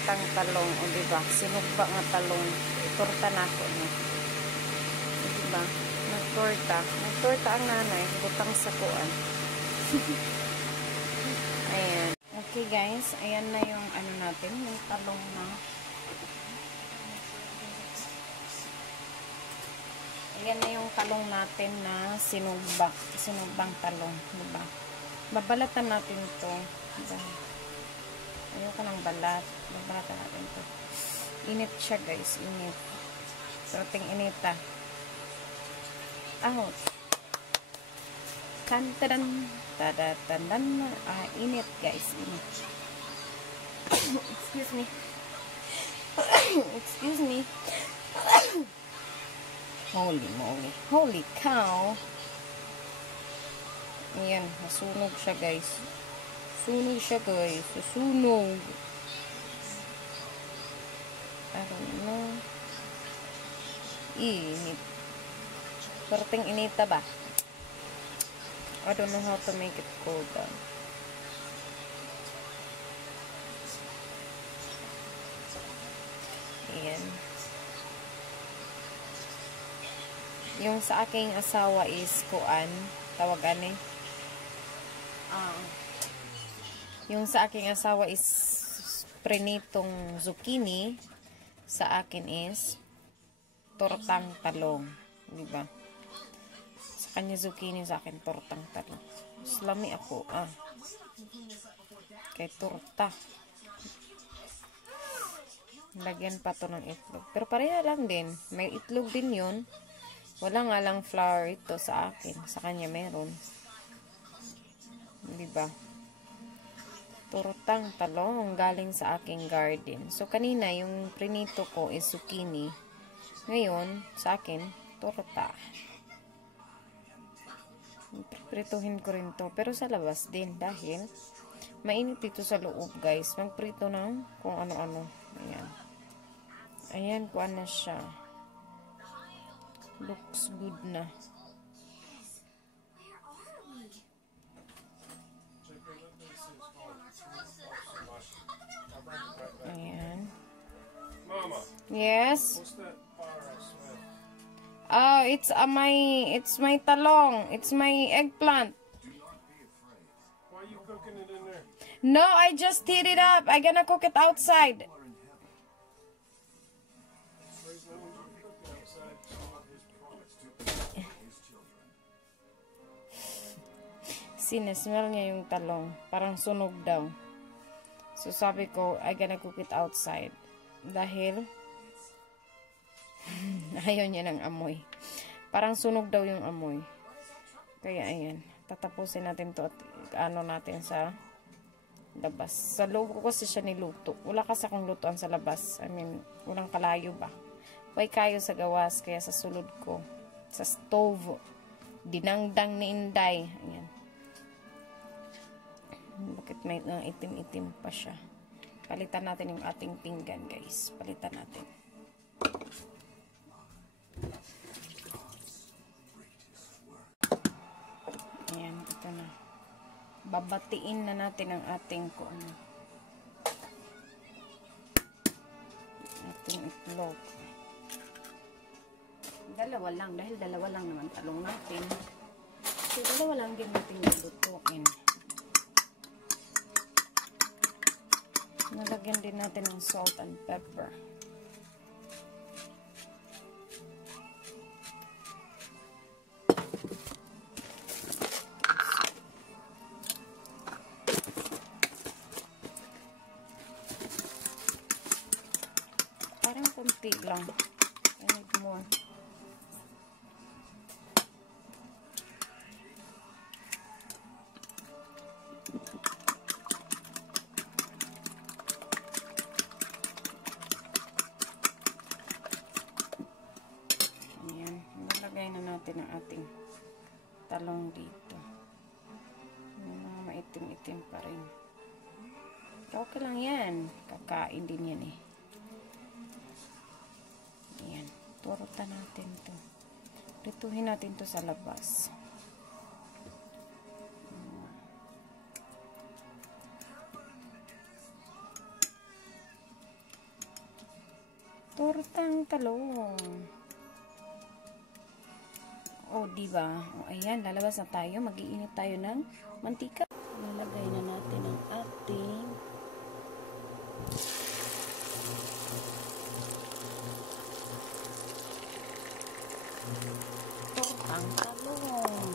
tortang talong, o diba? Sinugba nga talong. Torta na ako, no? O diba? Nagtorta ang nanay, butang sa kuan. Ayan. Okay guys, ayan na yung ano natin, yung talong na. Ayan na yung talong natin na sinugbang talong, diba? Babalatan natin to. Diba? Ayoko ng balat. Babalatan natin to. Init siya guys, init. Pero inita. Ahot. Kantaran. Tadatanan. Init guys, init. Excuse me. Excuse me. Holy moly. Holy cow. Ayan, nasunog siya guys. Sunog siya guys. Susunog. I don't know. Init. Perting inita ba? I don't know how to make it cold down. Ayan. Yung sa aking asawa is kuan. Tawagan eh. Yung sa aking asawa is prinitong zucchini. Sa akin is tortang talong. Diba? Sa kanya zucchini, sa akin tortang talong. Slami ako. Kay torta. Lagyan pa to ng itlog. Pero pareha lang din. May itlog din yun. Wala nga lang flour ito sa akin. Sa kanya meron. Diba? Tortang talong galing sa aking garden. So, kanina yung prinito ko is zucchini. Ngayon, sa akin, torta. Prituhin ko rin to. Pero sa labas din. Dahil, mainit dito sa loob, guys. Magprito ng kung ano-ano. Ayan. Ayan, kuha na siya. Looks good na. Ayan. Mama. Yes. What's that fire I smell? Oh, it's my talong. It's my eggplant. Why are you cooking it in there? No, I just heat it up. I'm gonna cook it outside. Sinesmell niya yung talong. Parang sunog daw. So, sabi ko, I gonna cook it outside. Dahil, ayaw niya ng amoy. Parang sunog daw yung amoy. Kaya, ayan. Tatapusin natin to at ano natin sa labas. Sa loob ko kasi siya niluto. Wala kasi akong lutuan sa labas. I mean, walang kalayo ba? Way kayo sa gawas, kaya sa sulod ko. Sa stove. Dinangdang ni Inday. Ayan. Bakit may itim-itim pa siya? Palitan natin yung ating pinggan, guys. Palitan natin. Ayan, ito na. Babatiin na natin ang ating ating itlog. Dalawa lang. Dahil dalawa lang naman talong natin. So, dalawa lang din natin lutuin. Nalagyan din natin ng salt and pepper. Parang konti lang. I need more. Nilagay na natin ang ating talong dito. May mga maitim-itim pa rin. Okay lang yan. Kakain din yan eh. Ayan. Turutan natin to. Rituhin natin to sa labas. ng talong. O, diba? O, ayan, lalabas na tayo. Mag-iinit tayo ng mantika. Lalagay na natin ang ating tortang talong.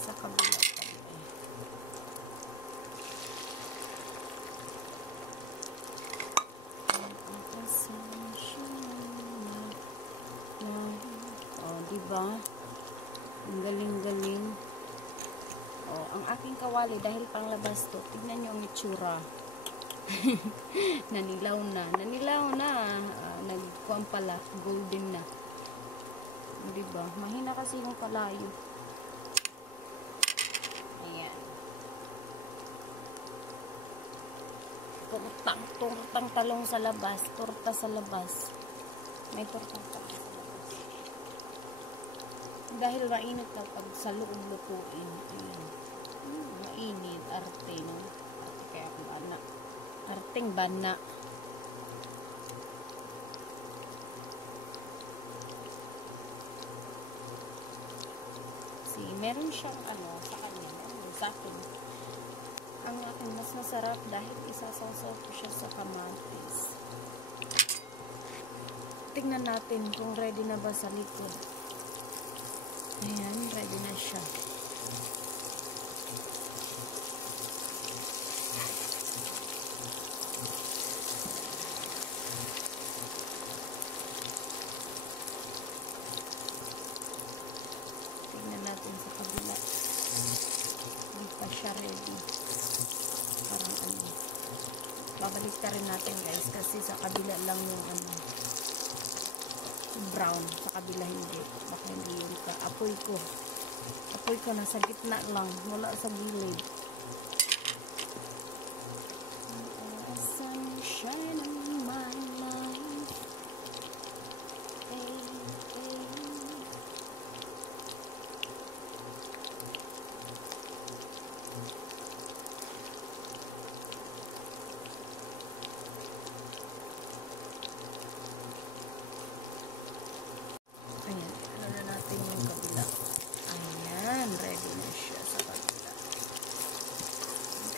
Sa kabila tayo eh. O, diba? Ang galing-galing. O, ang aking kawali, dahil panglabas to, tignan nyo ang itsura. Nanilaw na. Nanilaw na. Nagkuhan pala. Golden na. Diba? Mahina kasi yung kalayo. Ayan. Tortang talong sa labas. Torta sa labas. May tortang talong sa labas. Dahil mainit na pag sa loob lutuin. Ayan. Mainit. Arte, no? Arte kaya kung anak. Arting bana. Meron siyang sa kanya, sa akin. Ang akin mas masarap dahil isasawsaw ko siya sa kamatis. Tingnan natin kung ready na ba sa likod. Ayan, ready na siya. Natin sa kabila. Hindi pa siya ready. Parang babalik ka rin natin guys kasi sa kabila lang yung brown. Sa kabila hindi. Baka hindi yung apoy ko. Apoy ko nasa gitna lang. Wala sa gilid. Sunshine in my life.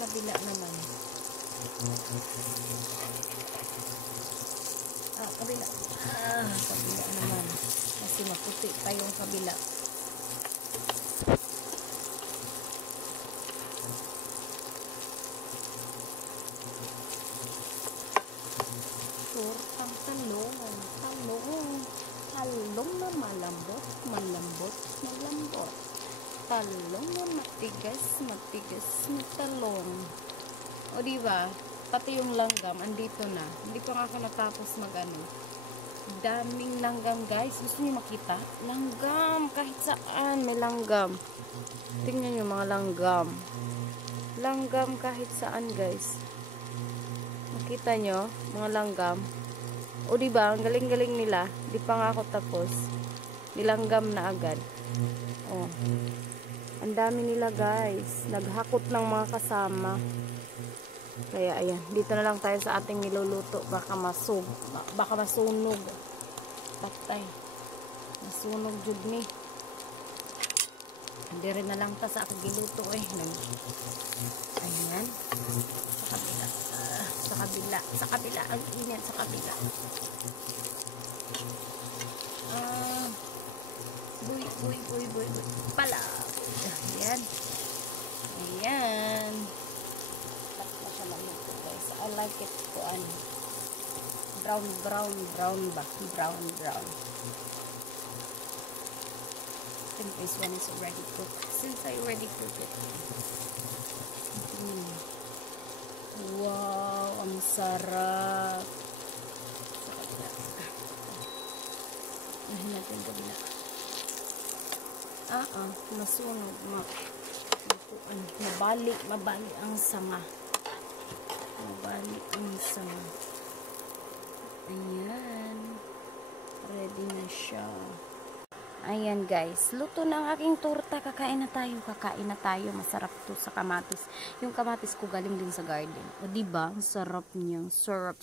Kabila naman. Kabila. Kabila naman. Kasi maputi pa yung kabila. Tortang talong. Talong na malambot. Talong na matigas na talong. O diba? Pati yung langgam, andito na. Hindi pa nga ako natapos daming langgam guys. Gusto niyo makita? Langgam, kahit saan may langgam. Tingnan niyo mga langgam. Langgam kahit saan guys. Makita niyo? Mga langgam. O diba? Ang galing-galing nila. Di pa nga ako tapos. Nilanggam na agad. O. Ang dami nila guys. Naghakot ng mga kasama. Kaya ayan. Dito na lang tayo sa ating niluluto. Baka masunog. Patay. Masunog jud ni. Hindi rin na lang ta sa aking giluto eh. Ayan. Sa kabila. Sa kabila. Ang init sa kabila. Buy. Pala. Ayan. Tapos na siya maluto guys. I like it brown ba? Brown. I think this one is already cooked. Since I already cooked it. Wow, ang sarap. Nahin natin kabila. Nasunog. Mabali ang sanga. Ayan. Ready na siya. Ayan guys, luto na ang aking torta. Kakain na tayo, kakain na tayo. Masarap to sa kamatis. Yung kamatis ko galing din sa garden. O diba, ang sarap niyang, sarap.